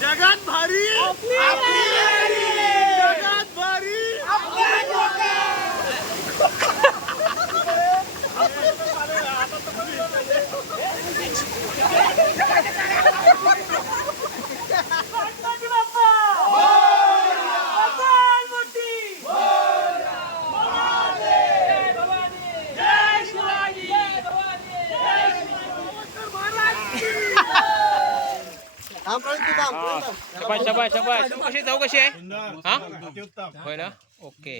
जगात भारी! शबाश शबाश शबाश कशी जाऊ कशी आहे? हा? होय ना? ओके.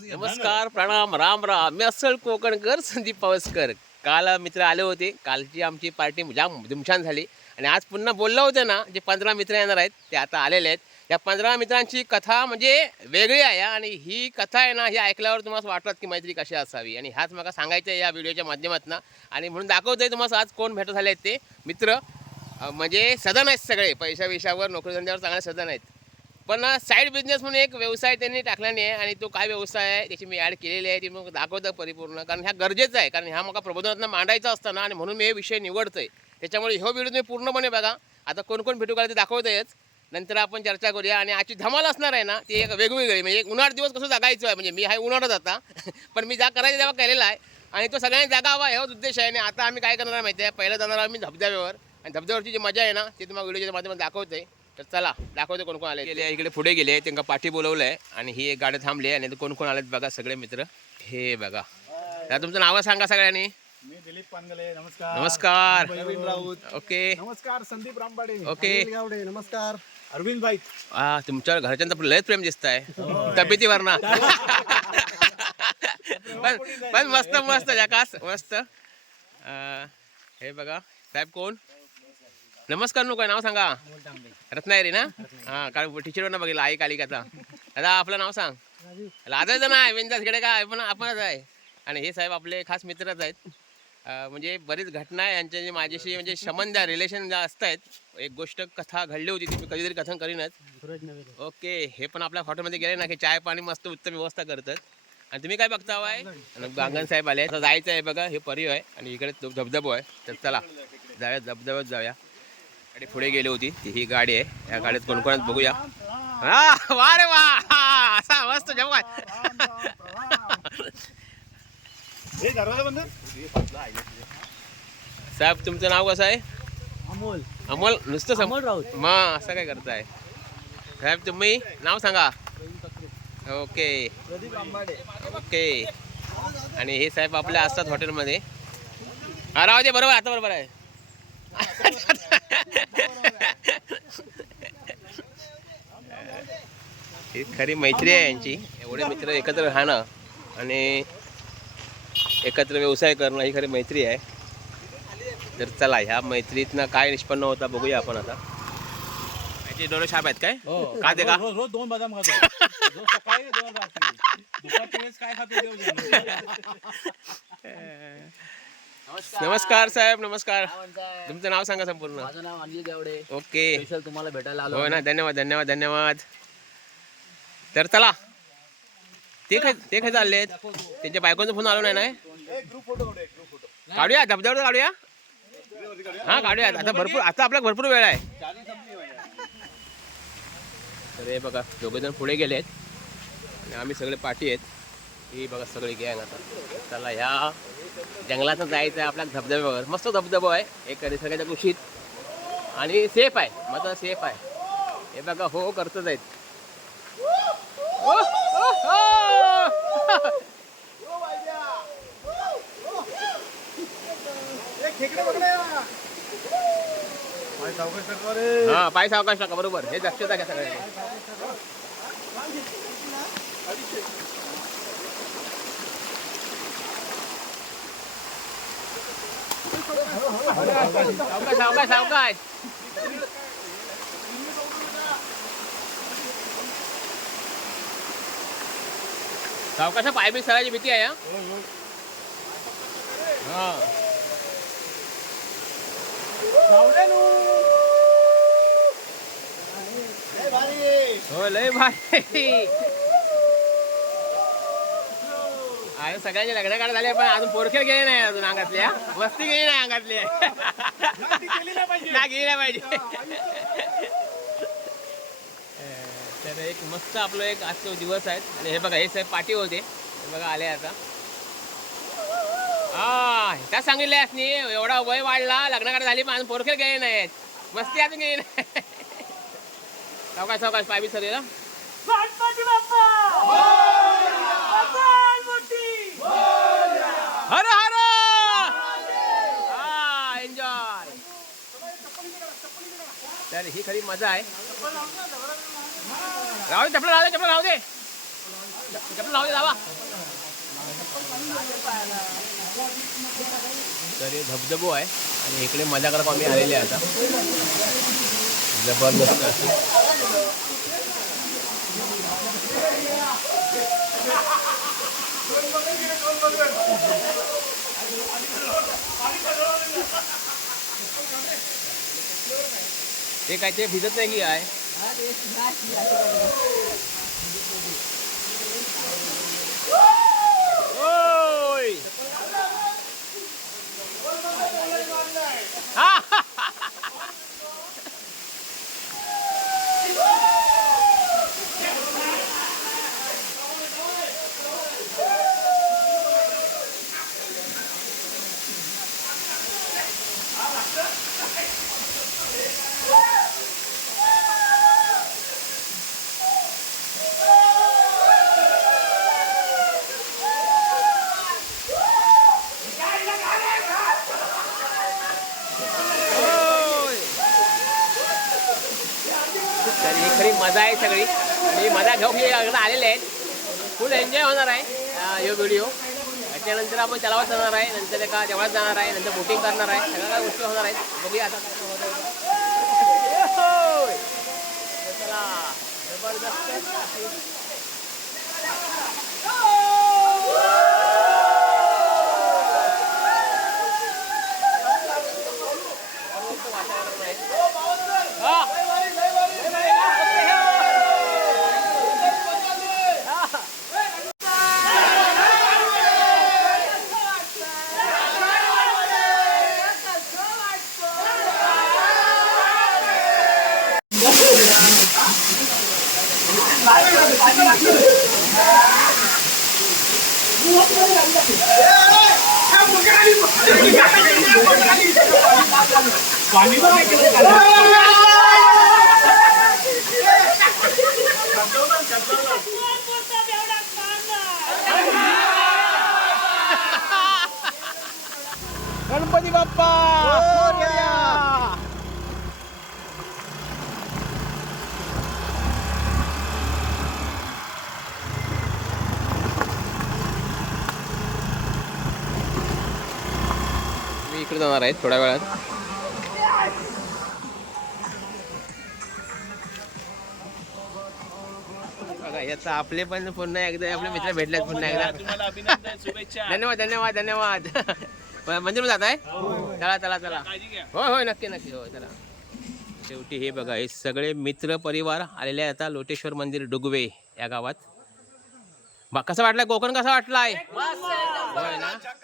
नमस्कार प्रणाम राम राम. मी अस्सल कोकणकर संदीप पावसकर. काल मित्र आले होते. कालची आमची पार्टी जाम धुमशान झाली. आणि आज पुन्हा बोललं होतं ना जे पंधरा मित्र येणार आहेत ते आता आलेले आहेत. या पंधरा मित्रांची कथा म्हणजे वेगळी आहे आणि ही कथा आहे ना ही ऐकल्यावर तुम्हाला वाटतात की मैत्री कशी असावी. आणि ह्याच मला सांगायचं आहे या व्हिडिओच्या माध्यमातून. आणि म्हणून दाखवतोय तुम्हाला आज कोण भेटत झाले आहेत ते. मित्र म्हणजे सदन आहेत सगळे. पैशा विषयावर नोकरी धंद्यावर चांगले सदन आहेत. पण साईड बिझनेस म्हणून एक व्यवसाय त्यांनी टाकल्याने आहे आणि तो काय व्यवसाय आहे त्याची मी ॲड केलेली आहे ती मग दाखवतं परिपूर्ण. कारण ह्या गरजेचं आहे. कारण ह्या मग प्रबोधनातनं मांडायचा असताना आणि म्हणून मी हे विषय निवडतोय. त्याच्यामुळे ह्यो व्हिडिओ तुम्ही पूर्णपणे बघा. आता कोण कोण भेटू काय ते दाखवतंयच. नंतर आपण चर्चा करूया. आणि आजची धमाल असणार आहे ना ती एक वेगवेगळी. म्हणजे उन्हाळ दिवस कसं जगायचं आहे. म्हणजे मी हा उन्हाळ्यात आता. पण मी जा करायचं तेव्हा केलेला आहे. आणि तो सगळ्यांनी जागावा हेच उद्देश आहे. आणि आता आम्ही काय करणार माहिती आहे? पहिलं जाणार आम्ही धबधब्यावर. आणि धबधब्यावरची जी मजा आहे ना ती तुम्हाला व्हिडिओच्या माध्यमातून दाखवते तर चला दाखवते कोण कोण आले गेले इकडे पुढे गेले त्यांना पाठी बोलवलं आहे आणि ही एक गाडी थांबली आणि कोण कोण आलेत बघा सगळे मित्र. हे बघा. आता तुमचं नावं सांगा सगळ्यांनी. मी दिलीप पानगले नमस्कार. नमस्कार. नवीन राऊत. ओके. नमस्कार संदीप रामबाडे. ओके. गावडे नमस्कार. अरविंद बाईक हा तुमच्या घरच्यांचं लयच प्रेम दिसत आहे तब्येतीवर ना. पण पण मस्त मस्त जकास मस्त. अं, हे बघा साहेब कोण? नमस्कार नको नाव सांगा. रत्नागिरी ना? हा कारण टीचरवर ना बघितलं आई कालिकाचा दादा आपलं नाव सांग. लाजायचं नाही बिंदासकडे काय पण आपणच आहे. आणि हे साहेब आपले खास मित्रच आहेत. म्हणजे बरीच घटना आहे यांच्या जे माझ्याशी म्हणजे संबंध रिलेशन ज्या असतात एक गोष्ट कथा घडली होती ती मी कधीतरी कथन करीनच. ओके हे पण आपल्या हॉटेलमध्ये गेले ना की चाय पाणी मस्त उत्तम व्यवस्था करतात. आणि तुम्ही काय बघता हवाय आणि गांगण साहेब आले. तर जायचं आहे बघा हे परिव आहे. आणि इकडे तो धबधबो आहे. तर चला जाऊया धबधब्यात जाऊया. गाडी पुढे गेली होती. ती ही गाडी आहे. या गाडीत कोण कोण आहेत बघूया. हा वा रे वा. असा मस्त जेव्हा हे दरवाजा बंद साहेब तुमचं नाव कसं आहे? अमोल. अमोल? नुसतं सम अमोल राऊत. मग असं काय करताय? साहेब तुम्ही नाव सांगा. ओके. ओके. आणि हे साहेब आपल्या असतात हॉटेलमध्ये. हा राव दे बरोबर आता बरोबर आहे. ही खरी मैत्री आहे यांची. एवढे मित्र एकत्र राहणं आणि एकत्र व्यवसाय करणं ही खरी मैत्री आहे. तर चला ह्या मैत्रीतनं काय निष्पन्न होता बघूया आपण आता. याचे डोळे शाप आहेत काय? का ते का? रोज रोज दोन बदाम खातो. रोज सकाळी दोन रात्री. दुपारच्या वेळेस काय खातो देव जाणे. नमस्कार. साहेब नमस्कार. तुमचं नाव सांगा संपूर्ण. माझं नाव अनिल गावडे. ओके. स्पेशल तुम्हाला भेटायला आलो हो ना धन्यवाद धन्यवाद धन्यवाद. तर चला. ते काय ते काय चालले त्यांच्या बायकोचा फोन आलो नाही ना? काढूया धबधब्यावर काढूया? हा काढूया. आता भरपूर आता आपला भरपूर वेळ आहे. तर हे बघा दोघे जण पुढे गेले आहेत आणि आम्ही सगळे पाठी आहेत. ही बघा सगळी गँग आता. चला ह्या जंगलात जायचं आहे आपल्या धबधब्यावर. मस्त धबधबा आहे. एक निसर्गाच्या कुशीत. आणि सेफ आहे. मात्र सेफ आहे. हे बघा हो करतच आहेत. हा पाय सावकाश टाका बरोबर. हे दक्षता घ्या सगळ्यांनी. सावकाश सावकाश सावकाश सावकाश पाय बी सरायची भीती आहे हा? हा ए, भारी. हो लय भारी अरे सगळ्यांचे लग्न काढ झाले पण अजून पोरखेल गेले नाही अजून अंगातल्या मस्ती गेली नाही अंगातली. पाहिजे. ना गेली नाही पाहिजे. तर एक मस्त आपलं एक आजचे दिवस आहेत आणि हे बघा हे साहेब पाठी होते. हे बघा आले आता. हा त्या सांगितलं असनी एवढा वय वाढला लग्न करायला झाली पण पोरखेल गेले नाहीत. मस्ती अजून गेली नाही. सावकाश सावकाश पाय सर ना हर हर हा एन्जॉय तर ही खरी मजा आहे. राहू दे चपला राहू दे चपला राहू दे. चपला राहू दे दावा तर हे धबधबो आहे आणि इकडे मजा करत आम्ही आलेले आहे आता. जबरदस्त. अशी ते काय ते भिजत नाही की आहे ओय हा ओय. तर ही खरी मजा आहे सगळी. आणि मजा घेऊ इकडं आलेले आहेत. फुल एन्जॉय होणार आहे हे व्हिडिओ त्याच्यानंतर आपण तलावात जाणार आहे नंतर एका देवळात जाणार आहे नंतर बोटिंग करणार आहे. सगळ्या काही गोष्टी होणार आहेत. बघूया आता. जबरदस्त अशी हा. गणपती बाप्पा. मी इकडे जाणार आहे थोड्या वेळात. बघा याचा आपले पण पुन्हा एकदा आपले मित्र भेटलेत पुन्हा एकदा. तुम्हाला अभिनंदन शुभेच्छा. धन्यवाद धन्यवाद धन्यवाद. मंदिर जात आहे चला चला चला. काळजी घ्या. होय होय नक्की नक्की. होय चला. शेवटी हे बघा हे सगळे मित्र परिवार आलेले आहे आता लोटेश्वर मंदिर डुगवे या गावात. बा कसा वाटलाय? कोकण कसा वाटलाय? ना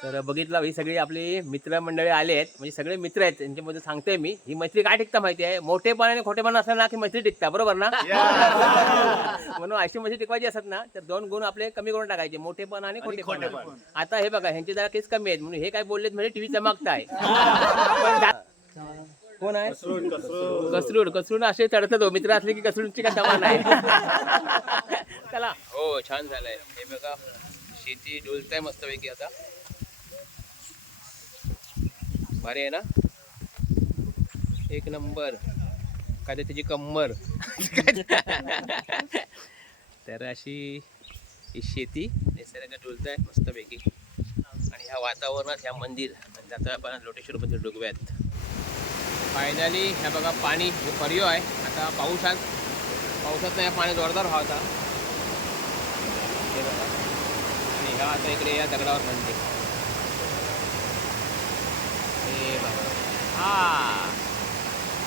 तर बघितलं ही सगळी आपली मित्र मंडळी आले आहेत म्हणजे सगळे मित्र आहेत त्यांच्यामध्ये सांगतोय मी. ही मैत्री काय टिकता माहिती आहे? मोठेपण आणि खोटेपण असलं ना की मैत्री टिकता बरोबर ना? म्हणून अशी मैत्री टिकवायची असत ना तर दोन गुण आपले कमी करून टाकायचे मोठेपण आणि खोटेपण. आता हे बघा ह्यांचे जरा केस कमी आहेत म्हणून हे काय बोललेत म्हणजे टीव्ही चमकताय कोण आहे? कसरूड कसरूड. असे चढतात हो. मित्र असले की कसरूडची काय समान आहे चला. हो छान झालंय. हे बघा. शेती डोलताय मस्तपैकी आता. भारी आहे ना? एक नंबर. काय त्याची कंबर? तर अशी ही शेती निसर्ग डोलताय मस्तपैकी. आणि ह्या वातावरणात ह्या मंदिर आणि पण आपण लोटेश्वर मंदिर डोगव्यात फायनली ह्या बघा पाणी हे पर्यो आहे. आता पाऊसात पावसात नाही पाणी जोरदार व्हावता हे बघा. आता इकडे या दगडावर म्हणते हे बघा हा.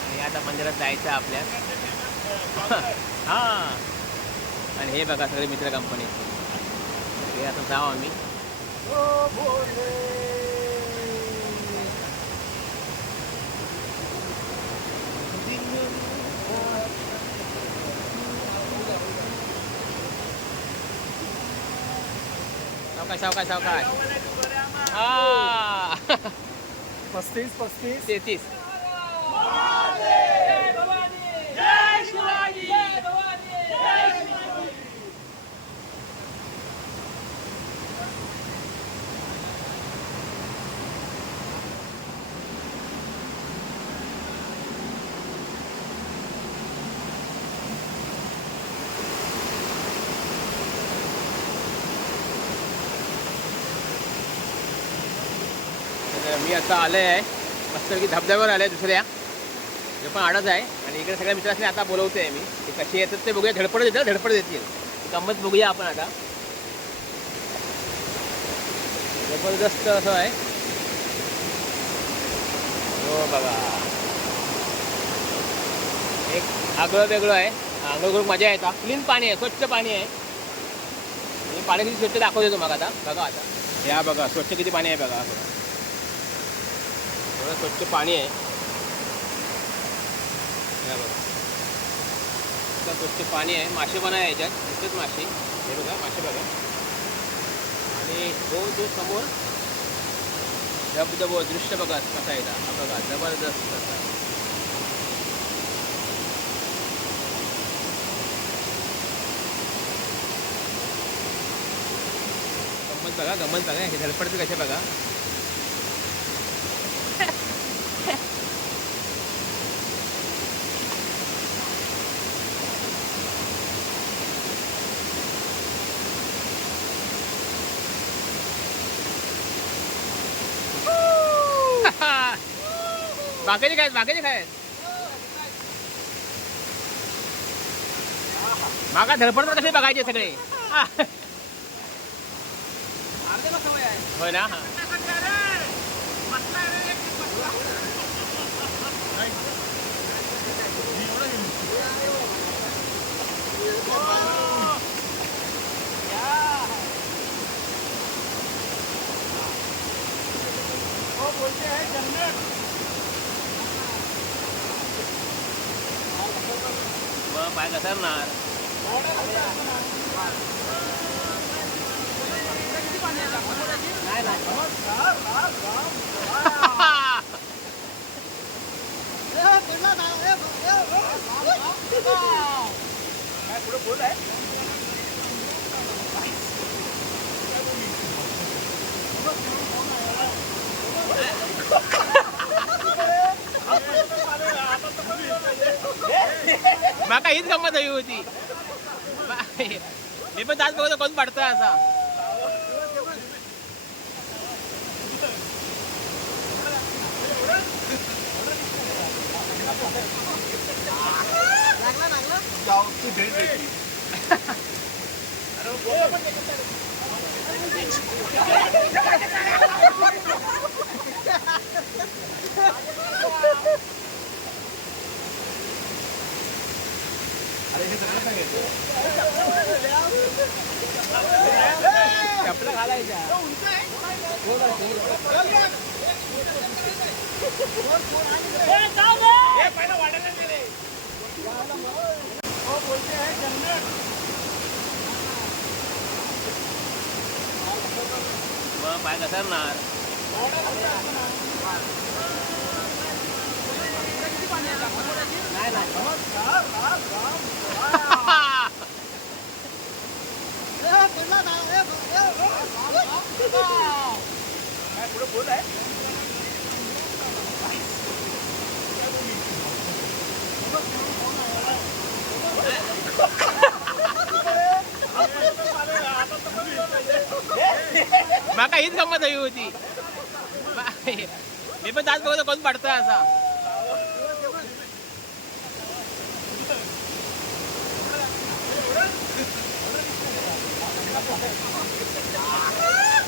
आणि आता मंदिरात जायचं आपल्या. हा. आणि हे बघा सगळे मित्र कंपनी हे आता जाऊ आम्ही. हो, सावकाश सावकाश सावकाश हा. पस्तीस पस्तीस. तेहतीस तर मी आता आले आहे. मस्तपैकी धबधब्यावर आले दुसऱ्या. हे पण आडच आहे. आणि इकडे सगळ्या मित्रांनी आता बोलवते आहे मी. ते कसे येतात ते बघूया. धडपड देतील धडपड देतील. गंमत बघूया आपण आता. जबरदस्त असं आहे. हो बघा एक आगळं वेगळं आहे. आंघोळ करून मजा येतात क्लीन पाणी आहे. स्वच्छ पाणी आहे. मी पाणी किती स्वच्छ दाखवते तुम्हाला आता. बघा आता. या बघा. स्वच्छ किती पाणी आहे बघा बघा. एवढं स्वच्छ पाणी आहे. या बघा. स्वच्छ पाणी आहे. मासे पण आहे याच्यात. इथेच मासे. हे बघा मासे बघा. आणि तो जो समोर धबधबो दृश्य बघा कसा आहे हा बघा जबरदस्त कसा गंमत बघा गंमत बघा. हे धडपडते कसे बघा. बाकीचे काय? बाकीचे काय? मागा धडपड कसे बघायचे सगळे? होय ना? हा. हो, मग पाय घसरणार नाही नाही माका हीच गंमत हवी होती. मी पण तास बघतो कोण पडतोय असा. चपला घालायच्या मग पाय घसरणार नाही नाही. माका हीच गंमत हवी होती. मी पण तास बघतो कोण पडतोय असा?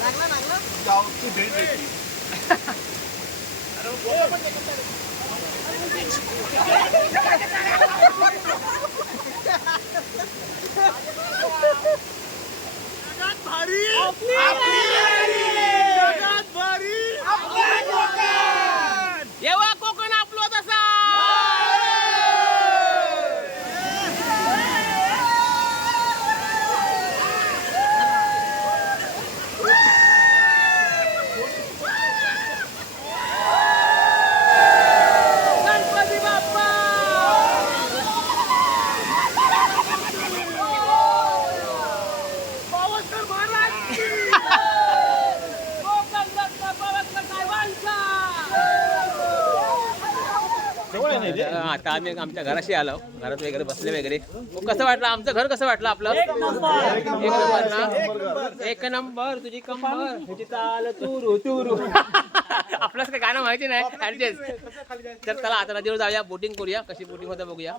লাগলা লাগলা যাও একটু দেরি দেখি আরে বড় বড় ভারী आम्ही आमच्या घराशी आलो. घरात वगैरे बसले वगैरे. कसं वाटलं? आमचं घर कसं वाटलं आपलं? एक नंबर. ना? एक नंबर. तुझी कंबर. तुरू तुरू. आपलंच काय गाणं माहिती नाही. ऍडजस्ट तर चला आता नदीवर जाऊया. बोटिंग करूया. कशी बोटिंग होतं बघूया.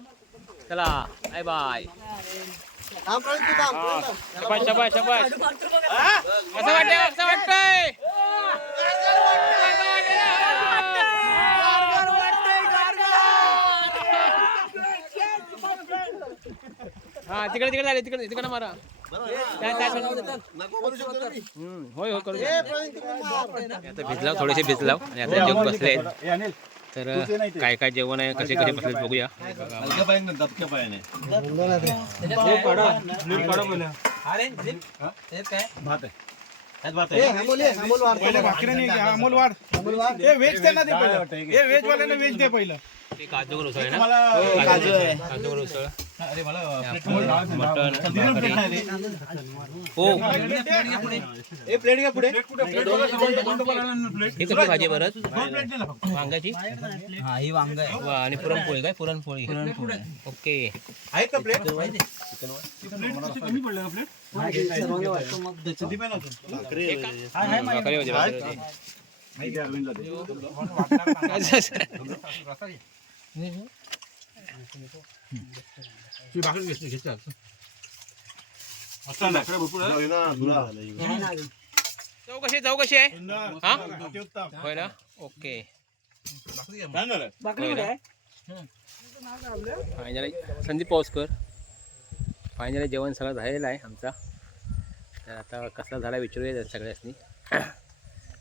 चला. Bye bye. शबाश शबाश शबाश कसं वाटतंय कसं वाटतंय? हा तिकडे तिकडे झाले तिकडे तिकडे मारा? हम्म, होय होय करू शकतो. आता भिजलाव थोडेसे भिजलाव आणि आता जेवण बसले आहेत. तर काय काय जेवण आहे कसे कसे बसले बघूया हलक्या पायाने दबक्या पायाने भात आहे त्यात भात आहे पहिले भाकरी नाही घ्या, अमोल वाढ हे व्हेज त्यांना दे पहिलं हे व्हेज वाल्याला व्हेज दे पहिलं ते काजू उसळ आहे ना मला काजू काजू उसळ अरे मला मटण प्लेट नाही रे. ए, प्लेट घ्या पुढे. ही कुठली भाजी आहे परत वांग्याची? हा ही वांग आहे. आणि पुरणपोळी काय? पुरणपोळी. ओके. आहेत का प्लेट? भाकरी होती, भाकरी होती. जाऊ कशी जाऊ कशी आहे हा. होय ना ओके छान झालं फायनली संदीप पाऊसकर फायनली जेवण सगळं झालेलं आहे आमचा तर आता कसला झाला विचारूया त्या सगळ्यांनी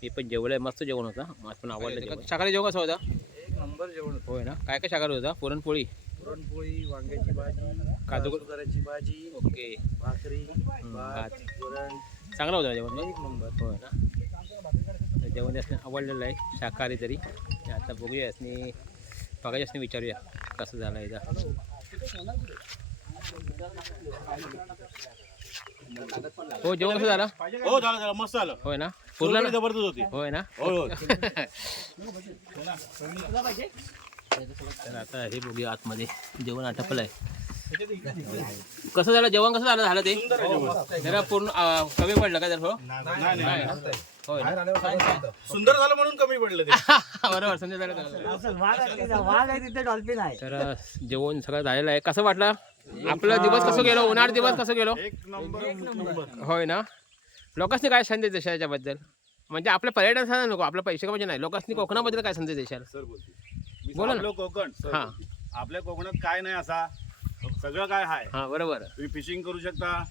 मी पण जेवलं आहे मस्त जेवण होता मला पण आवडलं जेवण शाकाहारी जेवण कसं होता एक नंबर जेवण होय ना काय काय शाकाहारी होता पुरणपोळी पुरणपोळी वांग्याची भाजी काजू सुधाराची भाजी ओके. भाकरी भात वरण चांगलं होतं जेवण? एक नंबर. होय. ना जेवण त्यासने आवडलेलं आहे शाकाहारी तरी. आता बघूया यासनी बघायच्या असणे विचारूया कसं झालं एकदा हो जेवण कसं झालं? हो झालं झालं. मस्त झालं. होय ना? पूर्ण? जबरदस्त होती. होय ना? हो हो तर आता हे बघूया आतमध्ये. जेवण आटपलं आहे कसं झालं? जेवण कसं झालं? झालं ते? जरा पूर्ण कमी पडलं का जर हो? सुंदर झालं म्हणून कमी पडलं ते. बरोबर संजय डॉल्फिन आहे. तर जेवण सगळं झालेलं आहे. कसं वाटलं? आपला दिवस कसं गेलो? उन्हाळ दिवस कसं गेलो? एक नंबर होय ना? लोकांनी काय संदेश देशाल याच्याबद्दल म्हणजे आपल्या पर्यटन नको आपल्या पैसे म्हणजे नाही. लोकांनी कोकणाबद्दल काय संदेश देशाल? बोला ना. आपलं कोकण. हा. आपल्या कोकणात काय नाही असा. सगळं काय आहे हा बरोबर. तुम्ही फिशिंग करू शकता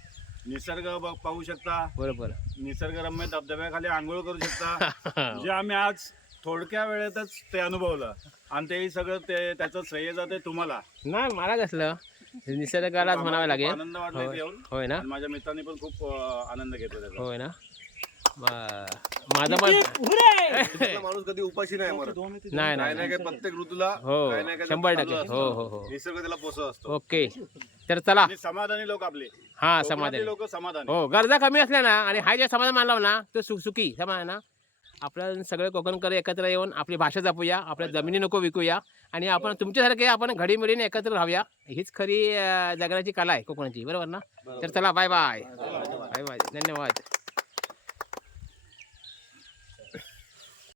निसर्ग ब- पाहू शकता बरोबर. निसर्गरम्य धबधब्याखाली आंघोळ करू शकता. जे आम्ही आज थोडक्या वेळेतच ते अनुभवलं. आणि तेही सगळं ते त्याचं श्रेय जाते तुम्हाला. नाही मला कसलं? निसर्गालाच म्हणावं लागेल. आनंद वाटला इथे येऊन. होय ना? आणि माझ्या मित्रांनी पण खूप अं, आनंद घेतला त्याचा. होय ना? माझा पण माणूस कधी उपाशी नाही मरत. नाही नाही नाही काय प्रत्येक ऋतूला हो काही नाही काही शंभर चालू टक्के. असतं. हो हो हो. निसर्ग त्याला पोसत असतो. ओके. तर चला. आणि समाधानी लोक आपले. हा समाधान. लोक समाधानी. हो गरजा कमी असल्या ना आणि हा जे समाधान मानला ना तो सुख सुखी समाधान ना. आपल्या सगळे कोकणकर एकत्र येऊन आपली भाषा जपूया आपल्या जमिनी नको विकूया आणि आपण तुमच्यासारखे आपण घडीमिडीने एकत्र राहूया. हीच खरी अं, जगण्याची कला आहे कोकणाची. बरोबर ना? तर चला बाय बाय बाय बाय धन्यवाद.